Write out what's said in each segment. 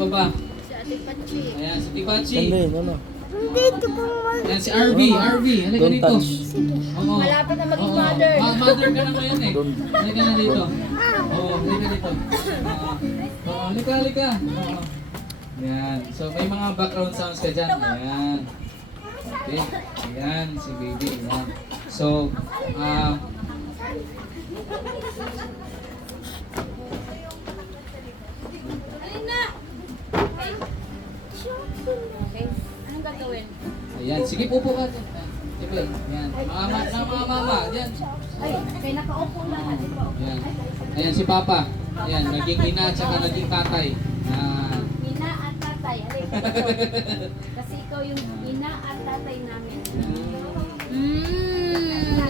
pa ba? Si Ate Pachi. Ayan, si Tipachi. Ganda yun, ano? Dito po. Ayan, si RV. Halika Don't dito. touch. Oo. Malapit na maging Oo. mother. Mother ka na ngayon eh. Don't. Halika na dito. Oo, halika dito. Oo, halika. Oo. Ayan. So, may mga background sounds ka dyan. Ayan. Okay. Ayan, si baby. Ayan. So, Okay. Anong gagawin? ayan. Sige, pupo ka. Sige, ayan. Mga mama. Ayan. Ay, kay nakaupo lahat. Ayan. Ayan si Papa. Ayan, naging ina at saka naging tatay. Ina at tatay. Alay, kasi ikaw yung ina at tatay namin.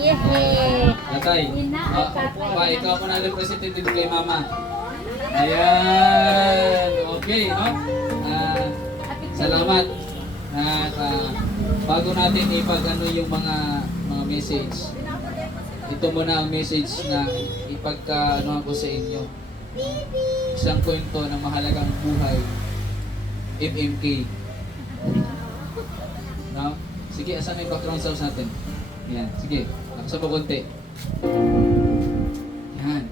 Yeah. Tatay. Ina at tatay. Pa, ikaw mo na representative kay Mama. Ayan. Okay, no? Salamat. At bago natin ipag-ano yung mga message, ito muna ang message na ipagka-ano ko sa inyo. Isang kwento ng mahalagang buhay. MMK. No? Sige, asan may background sounds natin? Yan, sige. Laksa mo konti. Yan.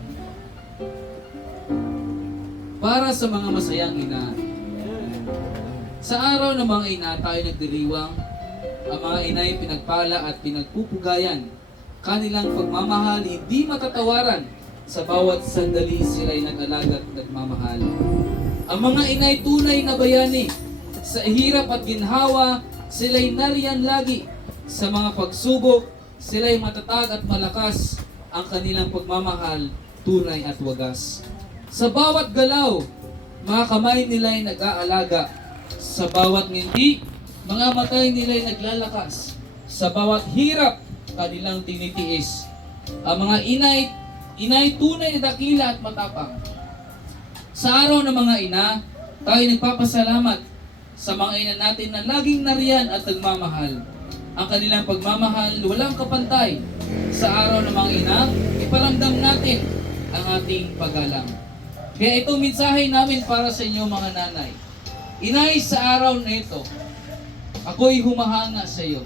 Para sa mga masayang ina, sa araw ng mga ina, tayo nagdiriwang. Ang mga ina ay pinagpala at pinagpupugayan. Kanilang pagmamahal hindi matatawaran. Sa bawat sandali sila'y nag-alaga at nagmamahal. Ang mga ina ay tunay na bayani. Sa hirap at ginhawa, sila'y nariyan lagi. Sa mga pagsubok, sila'y matatag at malakas. Ang kanilang pagmamahal, tunay at wagas. Sa bawat galaw, mga kamay nila'y nag-aalaga. Sa bawat ngiti, mga matay nila'y naglalakas. Sa bawat hirap, kanilang tinitiis. Ang mga inay tunay na dakila at matapang. Sa araw ng mga ina, tayo nagpapasalamat sa mga ina natin na laging nariyan at nagmamahal. Ang kanilang pagmamahal walang kapantay. Sa araw ng mga ina, iparamdam natin ang ating paggalang. Kaya ito mensahe namin para sa inyo mga nanay. Inay, sa araw na ito, ako'y humahanga sa iyo.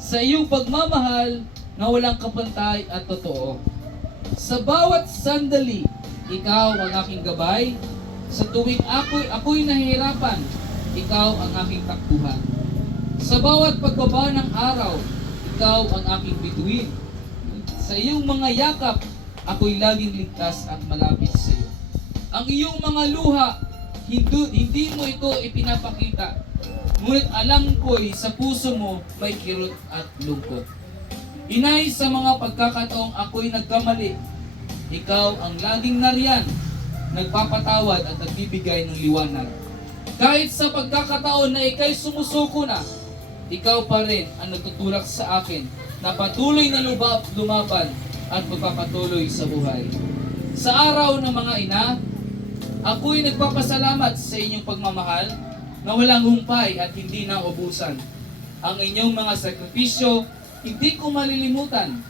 Sa iyong pagmamahal na walang kapantay at totoo. Sa bawat sandali, ikaw ang aking gabay. Sa tuwing ako'y nahihirapan, ikaw ang aking takbuhan. Sa bawat pagbaba ng araw, ikaw ang aking bituin. Sa iyong mga yakap, ako'y laging ligtas at malapit sa iyo. Ang iyong mga luha, hindi mo ito ipinapakita. Ngunit alam ko'y sa puso mo may kirot at lungkot. Inay, sa mga pagkakataong ako'y nagkamali, ikaw ang laging nariyan, nagpapatawad at nagbibigay ng liwanag. Kahit sa pagkakataon na ikay sumusuko na, ikaw pa rin ang nagtutulak sa akin na patuloy na lumaban at magpapatuloy sa buhay. Sa araw ng mga ina, ako'y nagpapasalamat sa inyong pagmamahal na walang humpay at hindi naubusan. Ang inyong mga sakripisyo, hindi ko malilimutan.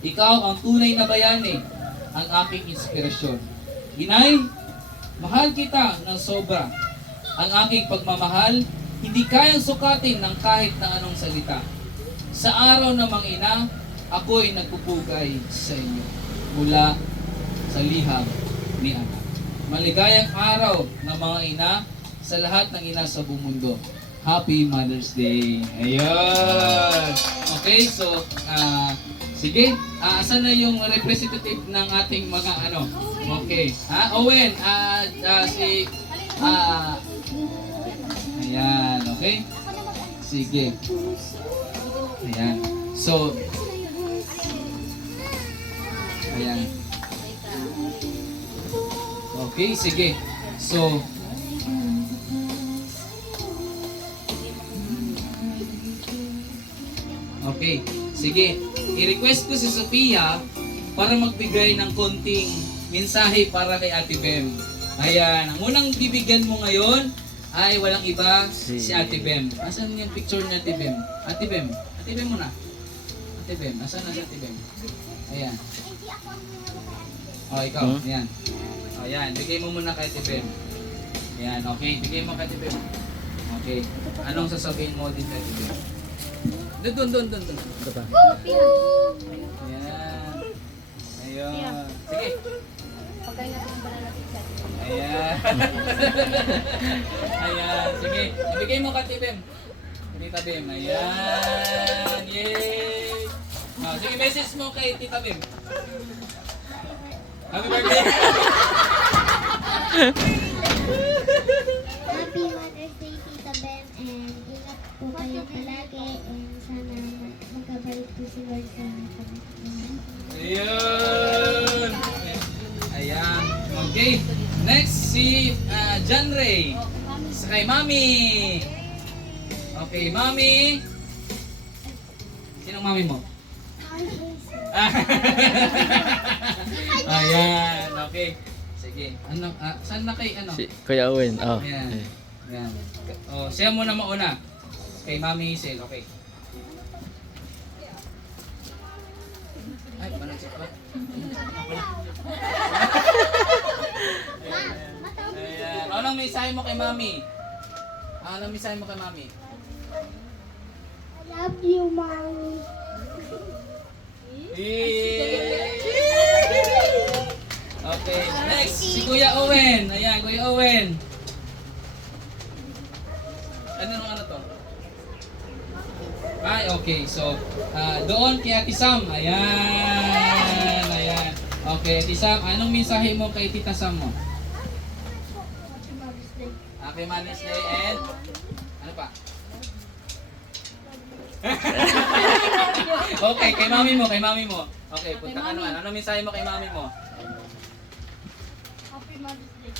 Ikaw ang tunay na bayani, ang aking inspirasyon. Inay, mahal kita ng sobra. Ang aking pagmamahal, hindi kayang sukatin ng kahit na anong salita. Sa araw ng mga ina, ako'y nagpupugay sa inyo mula sa liham ni anak. Maligayang araw ng mga ina sa lahat ng ina sa buong mundo. Happy Mother's Day. Ayun. Okay, so, sige. Asan na yung representative ng ating mga ano? Okay. Owen, ayan, okay? Sige. Ayan. So, ayan. Okay, sige. So, okay, sige. I-request ko si Sophia para magbigay ng konting mensahe para kay Ate Bem. Ayan, ang unang bibigyan mo ngayon ay walang iba, si Ate Bem. Asan yung picture ni Ate Bem? Ate Bem muna. Ate Bem, asan na si Ate Bem? Ayan. O, ikaw, ayan. O, ayan, bigay mo muna kay Ate Bem. Ayan, okay. Bigay mo kay Tito Bem. Okay. Anong sasabihin mo din kay Tito Bem? Doon. Ito pa. Ayan. Ayun. Sige. Pagkain natin yung banana pizza. Ayan. Ayan. Sige. Ibigay mo kay Tito Bem. Tita Bem. Ayan. Yay! Oh, sige, message mo kay Tita Bem. Happy birthday! Happy Mother's Day, Tita Bem, and ingat po kayo palagi, and sana magkabalik po si Lord sa inyo. Ayun! Ayan. Okay. Next, si John Ray. Sa kay Mami. Okay, Mami. Sinong Mami mo? Ayan. Okay. Sige. Ano, saan na kay ano? Si Kuya Owen. Oh. Ayan. Ayan. Oh, siya muna mauna. Kay Mami Hazel. Okay. Ay, manang siya pa. Ayan. Anong mensahe mo kay Mami? Anong mensahe mo kay Mami? I love you, Mommy. Okay, next, si Kuya Owen. Ayan, Kuya Owen. Ano to? Ay, okay. So, doon kay Ate Sam. Ayan. Ayan. Okay, Ate Sam, anong mensahe mo kay Tita Sam mo? Happy Mother's Day and ano pa? Okay, kay mami mo. Okay, punta ka naman. Ano mensahe mo kay mami mo? Happy Mother's Day.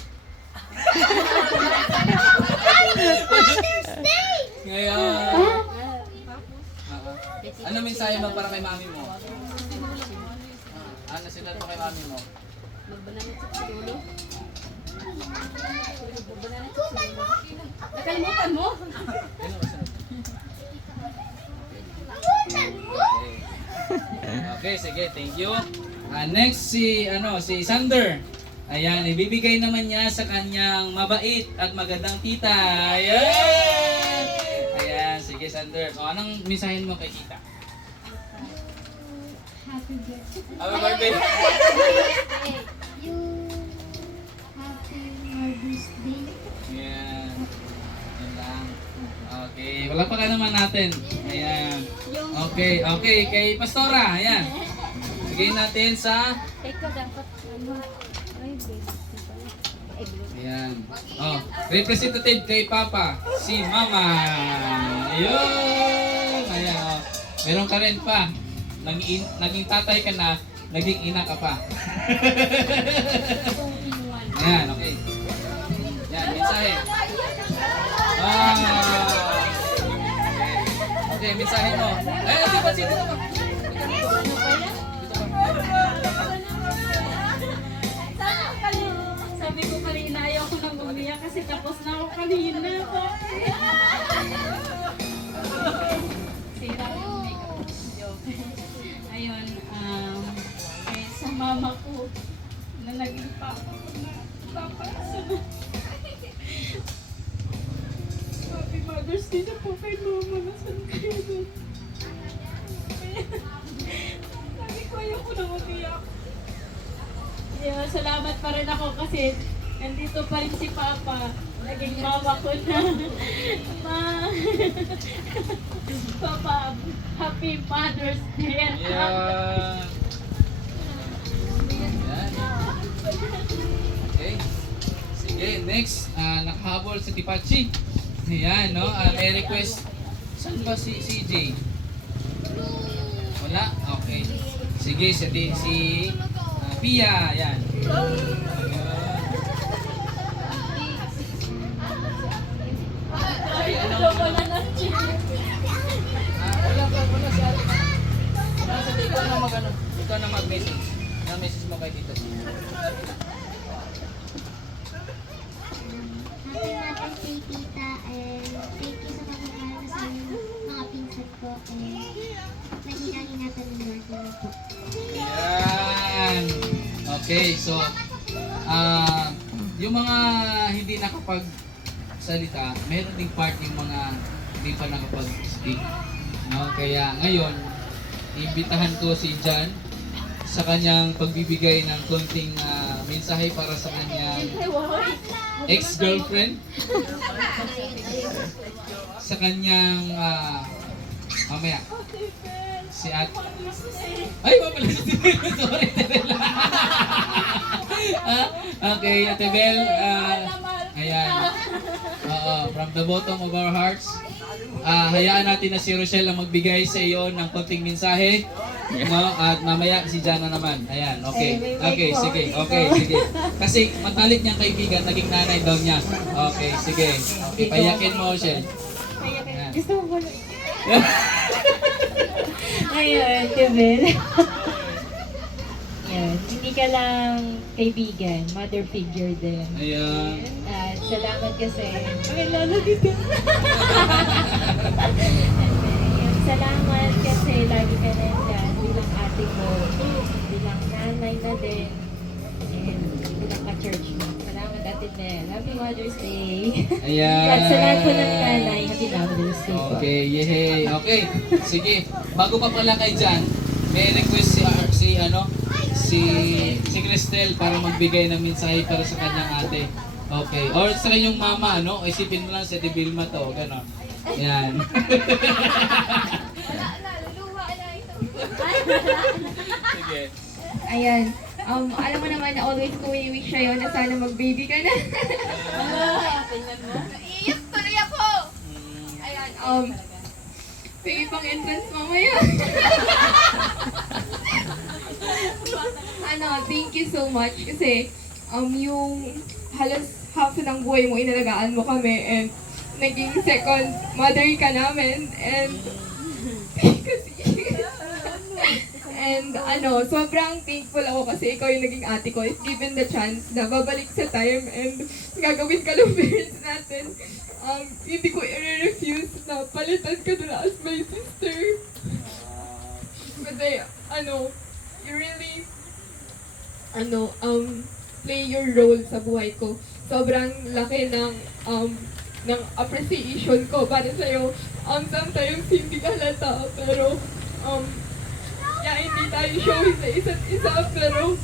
Ngayon. Ano mensahe mo para kay mami mo? Ano sila mo kay mami mo? Magbanana sa siguro. Magbanana sa siguro. Nakalimutan mo? Ano ba sunod? Okay, sige, thank you. Next si Sander. Ayan, ibibigay naman niya sa kanyang mabait at magandang tita. Ayan! Ayan, sige Sander. O, anong misahin mo kay tita? Happy birthday. Happy birthday! You Happy Mother's Day. Ayan. Yan lang. Okay, wala pa ka naman natin. Ayan. Okay, kay Pastora. Ayan. Bigay natin sa... Ikaw dapat ano? Ay, baby. Ayan. Oh, representative kay Papa, si Mama. Ayun. Ayan. Oh. Meron ka rin pa. Naging tatay ka na, naging ina ka pa. Ayan, okay. Yan, mensahe. Okay, mensahe mo. Di ba dito ka? Sabi ko kanina, ayaw ko nang umiyak kasi tapos na ako kanina. Sira yung makeup. Joke. Ayun, sa mama ko na naging papa ko na papasunod. Happy Mother's Day na po kay mama. Nasaan kayo doon? Sabi ko, ayaw ko nang umiyak. Yeah, salamat pa rin ako kasi nandito pa rin si Papa. Naging mama ko na. Papa, Happy Mother's Day. Ayan. Ayan. Okay. Sige, next. Nakahabol si Tipachi. Ayan, no? May request. Saan ba si CJ? Wala? Okay. Sige, si Pia. Ayan. Ay, ano? Wala na siya. Wala si ate. Nasa dito na mag-ano. Ikaw na mag-message. Na-message mo kay Tito. Happy Mother's Day, Tita, and thank you sa pagmamahal sa mga pinsan ko, and naging-ingatan ng Lord naman po. Ayan. Okay, so, yung mga hindi nakapagsalita, meron ding part yung mga hindi pa nakapag-speak. No? Kaya ngayon, iimbitahan ko si John sa kanyang pagbibigay ng konting mensahe para sa kanyang ex-girlfriend, sa kanyang mamaya si at ay mapala si Tibel. Sorry Tibel. Okay Ate Bel, ayan, from the bottom of our hearts, hayaan natin na si Rochelle ang magbigay sa iyo ng konting mensahe, no? At mamaya si Jana naman. Ayan, okay. Okay, sige. Okay, sige. Kasi matalik niyang kaibigan, naging nanay daw niya. Okay, sige. Okay, payakin mo, Rochelle. Ayan. Gusto mo ba? Ayun, Tibel. Yan, hindi ka lang kaibigan, mother figure din. Ayan. At salamat kasi. Pakilala kita. Salamat kasi lagi ka nandyan bilang ate ko, bilang nanay na din, and bilang ka-church mo. Salamat Ate Nel. Happy Mother's Day. Ayan. At sa lahat po ng nanay, Happy Mother's Day po. Okay, yehey. Okay, sige. Bago pa pala kay Jan, may request si Cristel para magbigay ng mensahe para sa kanyang ate. Okay. Or sa kanyang mama, no? Isipin mo lang si Ate Vilma to, gano'n. Yan. Sige. Ayan. Alam mo naman na always ko wish sa'yo na sana mag-baby ka na. Iiyak tuloy ako! Ayan, baby pang entrance mamaya. Thank you so much kasi yung halos half ng buhay mo inalagaan mo kami and naging second mother ka namin and sobrang thankful ako kasi ikaw yung naging ate ko. If given the chance na babalik sa time and gagawin ka ng parents natin, hindi ko i-refuse na palitan ka doon as my sister. Kasi, you really, play your role sa buhay ko. Sobrang laki ng appreciation ko para sa'yo. Sometimes hindi halata, pero, hindi tayo showing sa isa't isa, pero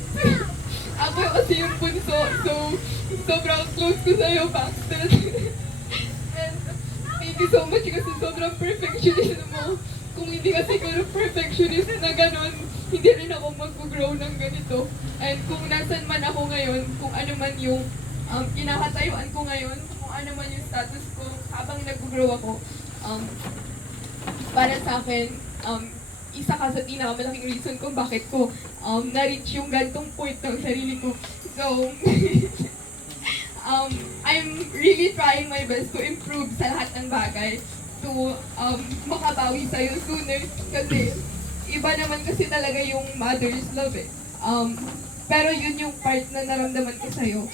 ako kasi yung bunso, so sobrang close ko sa'yo, Baxter. And thank you so much kasi sobrang perfectionist mo. Kung hindi kasi ko perfectionist na ganon, hindi rin ako mag-grow ng ganito. And kung nasan man ako ngayon, kung ano man yung kinakatayuan ko ngayon, kung ano man yung status ko habang nag-grow ako, para sa akin, isa ka sa pinakamalaking reason kung bakit ko na-reach yung gantong point ng sarili ko. So, I'm really trying my best to improve sa lahat ng bagay to makabawi sa'yo sooner kasi iba naman kasi talaga yung mother's love eh. Pero yun yung part na naramdaman ko sa'yo.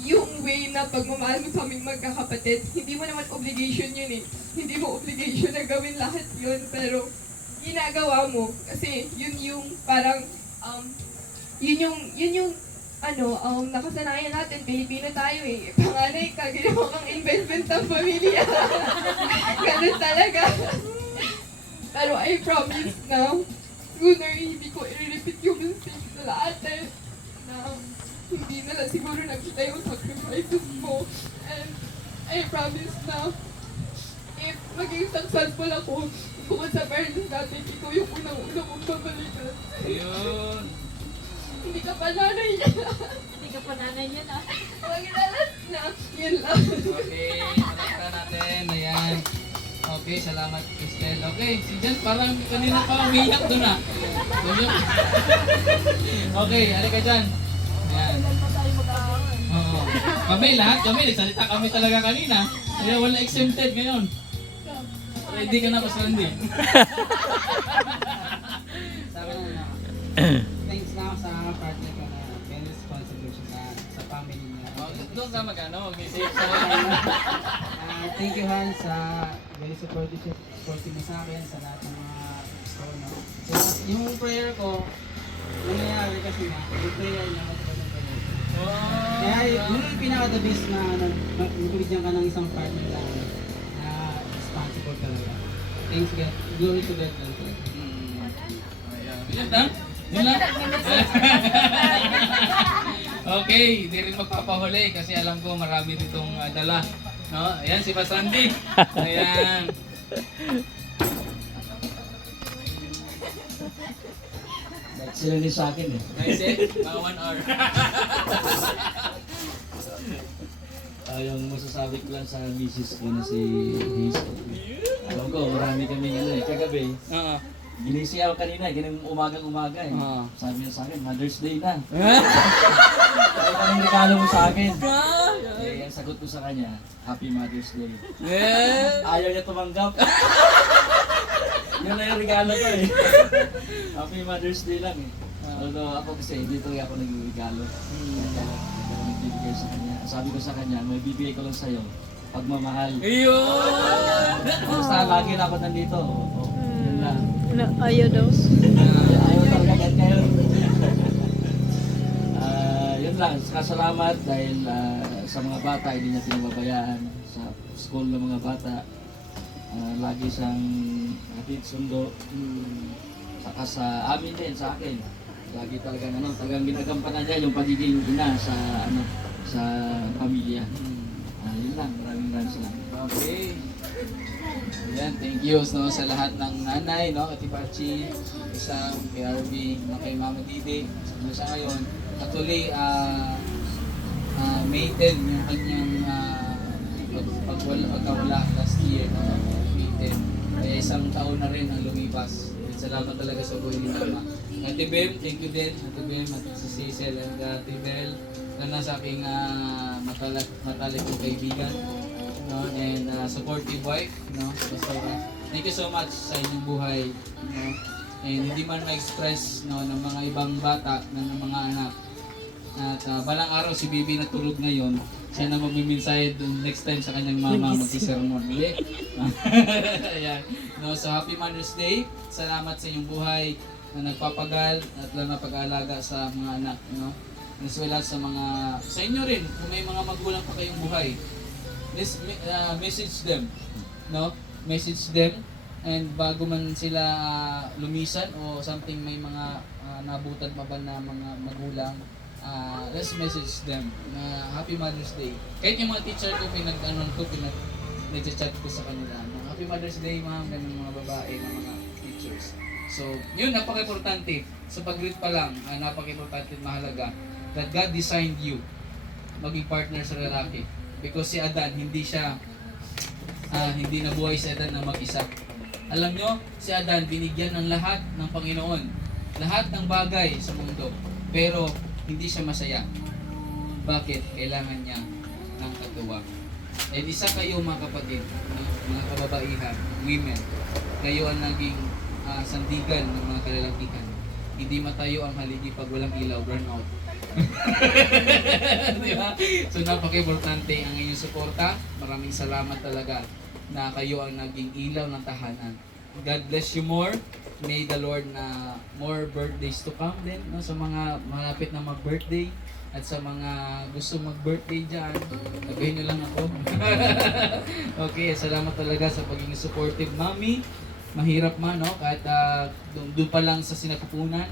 Yung way na pagmamahal mo sa aming magkakapatid, hindi mo naman obligation yun eh. Hindi mo obligation na gawin lahat yun, pero ginagawa mo. Kasi yun yung parang, nakasanayan natin, Pilipino tayo eh. Panganay ka, ginawa kang investment ng pamilya. Ganun talaga. Pero I promise na, sooner hindi ko i-repeat yung mistake nila ate. Na hindi nila siguro nakita yung sacrifices mo. And I promise na, if maging successful ako, bukod sa parents natin, ikaw yung unang-unang kong babalikan. Ayun. Hindi ka pa nanay niya. Hindi ka pa nanay niya na. Huwag ilalas na. Yun lang. Okay, palakta natin. Ayan. Okay, salamat, Cristel. Okay, si Jan parang kanina pa umiyak doon ah. Okay, halika dyan. Ayan. Oo. Kami, lahat kami, nagsalita kami talaga kanina. Kaya wala exempted ngayon. Ready ka na, Pastor Randy? Sabi na, thanks na ako sa partner ko na may responsible siya sa family niya. Doon ka mag-ano, mag-save sa Thank you, Han, sa very supportive mo sa akin sa lahat ng mga store, no? So, yung prayer ko, nangyayari kasi na, yung prayer niya matapos ng ganun. So, Kaya yun yung pinaka-the best na nabigyan ka ng isang partner na responsible talaga. Thanks God. Glory to God. Ayan. Yun lang? Yun lang? Okay, hindi rin magpapahuli kasi alam ko marami ditong dala. No? Ayan, si Pas Randy. Ayan. Sila din sa akin eh. Nice eh? Mga 1 hour. Yung masasabi ko lang sa misis ko na si Hazel. Alam ko, marami kaming kagabi. Oo. Ginising ako kanina, ganun umagang-umaga eh. Oo. Sabi niya sa akin, Mother's Day na. Kaya anong regalo mo sa akin? Eh, ang sagot ko sa kanya, Happy Mother's Day. Yeah. Ayaw niya tumanggap. Yun na yung regalo ko eh. Happy Mother's Day lang eh. Although ako kasi, dito ako nag-regalo. Kaya ako nagbibigay sa kanya. Sabi ko sa kanya, may bibigay ko lang sa'yo, pagmamahal. Ayun! Basta lagi na ako nandito. Yun lang. Ayaw daw. Ayaw talaga yan kayo. Yun lang, salamat dahil sa mga bata, hindi niya pinababayaan. Sa school ng mga bata, lagi siyang hatid sundo. Saka sa amin din, sa akin. Lagi talagang ginagampanan niya yung pagiging ina sa pamilya. Yun lang, maraming salamat. Okay. Ayan, thank you no, sa lahat ng nanay, no, Ate Pachi, isang kay RV, no, kay Mama Didi, sa ngayon. Actually, May 10 yung kanyang pagkawala last year, no, May 10. Kaya isang taon na rin ang lumipas. Salamat talaga sa buhay ni Mama. Ate Bem, thank you din. Ate Bem, at si Cecil, and Ate Bel, na nasa aking matalik kong kaibigan. No, and supportive wife, no. So, thank you so much sa inyong buhay, no. And hindi man ma-express no ng mga ibang bata ng mga anak. At balang araw si Bibi natulog ngayon, siya na magmimensahe next time sa kanyang mama magsisermon. Muli. Ayan. No, so happy Mother's Day. Salamat sa inyong buhay na nagpapagal at lalo na pag-aalaga sa mga anak, no. As well as sa inyo rin kung may mga magulang pa kayong buhay. Message them, no? Message them, and bago man sila lumisan o something, may mga nabutan pa ba na mga magulang, let's message them na Happy Mother's Day. Kahit yung mga teacher ko nag-chat ko sa kanila, no? Happy Mother's Day ma'am, ganun mga babae na mga teachers. So, yun, napaka-importante. Sa pag-greet pa lang, napaka-importante at mahalaga that God designed you maging partner sa lalaki. Because si Adan, hindi nabuhay si Adan na mag-isa. Alam nyo, si Adan binigyan ng lahat ng Panginoon. Lahat ng bagay sa mundo. Pero hindi siya masaya. Bakit? Kailangan niya ng katuwang. And isa kayo mga kapatid, mga kababaihan, women, kayo ang naging sandigan ng mga kalalakihan. Hindi matayo ang haligi pag walang ilaw, burn out. Diba? So napaka-importante ang inyong suporta. Maraming salamat talaga na kayo ang naging ilaw ng tahanan. God bless you more. May the Lord na more birthdays to come din, no? Sa mga malapit na mag-birthday at sa mga gusto mag-birthday dyan, sabihin nyo lang ako. Okay, salamat talaga sa pagiging supportive, Mami. Mahirap man, no? Kahit doon pa lang sa sinapupunan,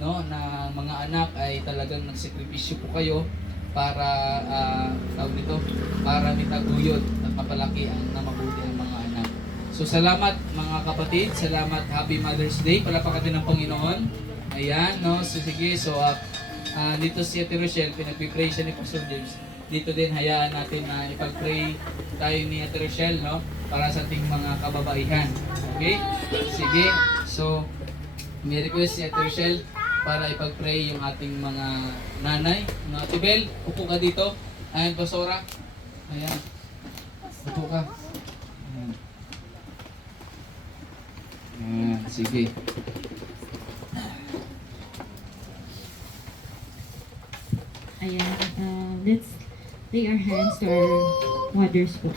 no, na mga anak ay talagang nagsakripisyo po kayo para para mitaguyod at mapalaki na mabuti ang mga anak. So salamat mga kapatid, salamat, Happy Mother's Day, palapakan din ng Panginoon. Ayan, no, so sige, so dito si Ate Rochelle, pinag-pray siya ni Pastor James. Dito din hayaan natin na ipag-pray tayo ni Ate Rochelle, no, para sa ating mga kababaihan. Okay? Sige, so may request si Ate Rochelle para ipag-pray yung ating mga nanay. Ate Bel, upo ka dito. Ayan, Pastora. Ayan. Upo ka. Ayan. Ayan, sige. Ayan, let's lay our hands to our mothers po.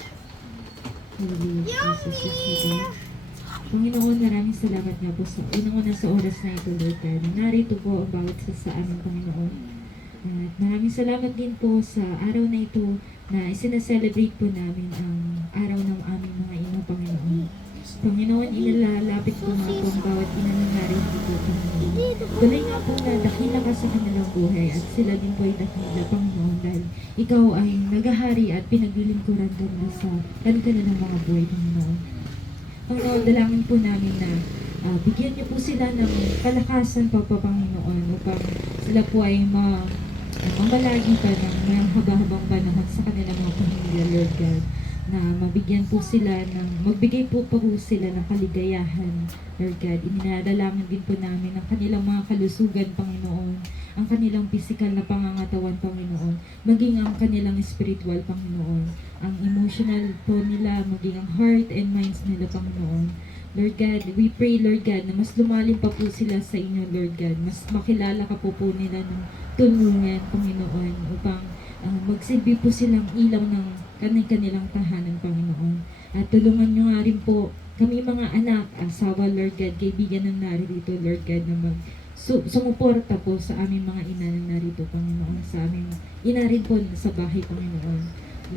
Hallelujah, Jesus is name. Panginoon, maraming salamat nga po sa unang-una sa oras na ito, Lord God. Narito po ang bawat sa aming Panginoon. At maraming salamat din po sa araw na ito na isinaselebrate po namin ang araw ng aming mga ina, Panginoon. Panginoon, inilalapit ko nga po ang bawat ina na narito po, Panginoon. Tuloy nga po na dakila ka sa kanilang buhay at sila din po ay dakila, Panginoon, dahil ikaw ay naghahari at pinaglilingkuran ka nila sa kanilang mga buhay, Panginoon. Panginoon, dalangin po namin na bigyan niyo po sila ng kalakasan pa, Panginoon, upang sila po ay mamalagi pa ng mayang haba-habang panahon sa kanilang mga pamilya, Lord God, na mabigyan po sila magbigay po sila ng kaligayahan, Lord God. Ininadalangin din po namin ang kanilang mga kalusugan, Panginoon, ang kanilang physical na pangangatawan, Panginoon, maging ang kanilang spiritual, Panginoon, ang emotional po nila, maging ang heart and minds nila, Panginoon. Lord God, we pray, Lord God, na mas lumalim pa po sila sa inyo, Lord God. Mas makilala ka po nila ng tulungan, Panginoon, upang magsilbi po silang ilaw ng kanilang tahanan, Panginoon. At tulungan nyo nga rin po kami mga anak, asawa, Lord God, kaibigan na narito, Lord God, na sumuporta po sa aming mga ina na narito, Panginoon, sa aming ina rin po sa bahay, Panginoon.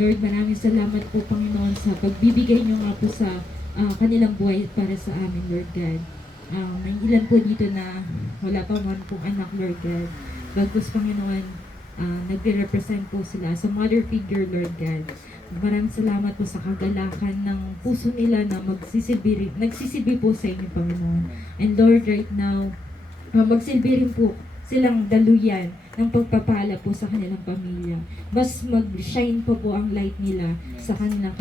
Lord, maraming salamat po, Panginoon, sa pagbibigay nyo nga po sa kanilang buhay para sa amin, Lord God. May ilan po dito na wala pa man pong anak, Lord God. Bagkus, Panginoon, nagre-represent po sila sa mother figure, Lord God. Maraming salamat po sa kagalakan ng puso nila na nagsisibi po sa inyo, Panginoon. And Lord, right now, magsilbi rin po silang daluyan ng pagpapala po sa kanilang pamilya. Mas mag-shine po ang light nila sa kanilang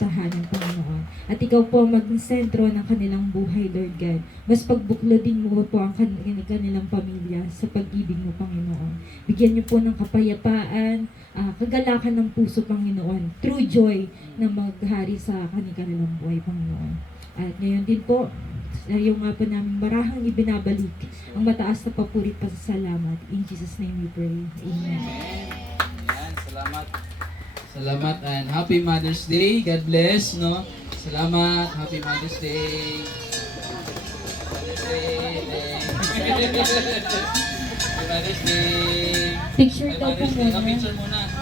tahanan, Panginoon. At ikaw po maging sentro ng kanilang buhay, Lord God. Mas pagbuklodin mo po ang kanilang pamilya sa pag-ibig mo, Panginoon. Bigyan niyo po ng kapayapaan, kagalakan ng puso, Panginoon. True joy na maghari sa kanilang buhay, Panginoon. At ngayon din po, yung nga po namin marahang ibinabalik ang mataas na papurit pa sa salamat. In Jesus' name we pray. Amen. Ayan, salamat. Salamat and Happy Mother's Day. God bless, no? Salamat. Happy Mother's Day. Mother's Day. Happy Mother's Day. Picture Happy daw po Mother's Day. muna. Picture muna.